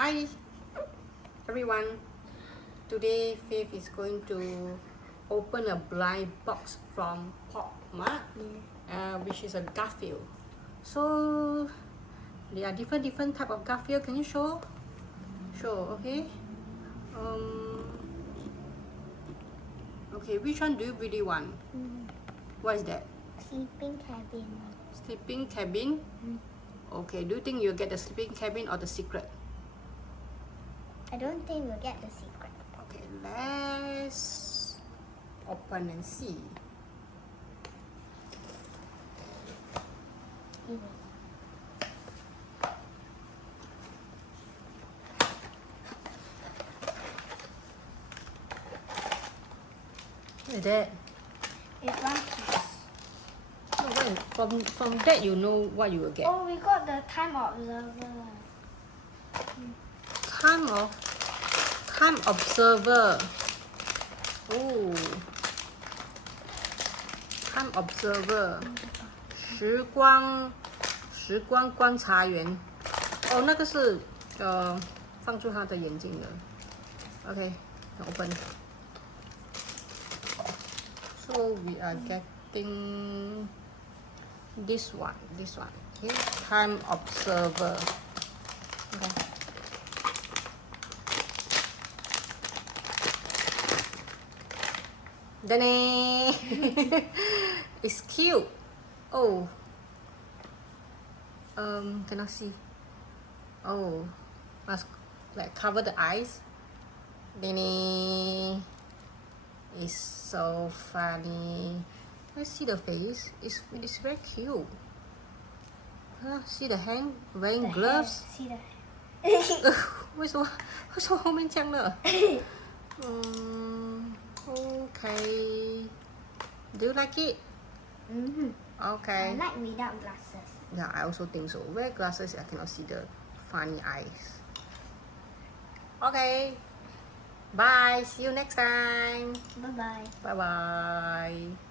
Hi everyone. Today Faith is going to open a blind box from Mart, which is a Garfield. So there are different type of Garfield. Can you show? Okay. Okay, which one do you really want? What is that? Sleeping cabin. Sleeping cabin? Okay, do you think you'll get the sleeping cabin or the secret? I don't think we'll get the secret. Okay, let's open and see. What is that? It's one piece. No, from that you know what you will get. Oh, we got the time observer. Time observer. Oh, time observer. 时光观察员。哦，那个是放住他的眼睛的。Okay, open. So we are getting this one. Okay, time observer. Okay. Danny, it's cute. Oh, cannot see. Oh, must like cover the eyes. Danny is so funny. Let's see the face. It's very cute. See the hand wearing gloves. See the 为什么后面这样的？Okay. Do you like it? Okay. I like without glasses. Yeah, I also think so. Wear glasses, I cannot see the funny eyes. Okay. Bye. See you next time. Bye-bye. Bye-bye.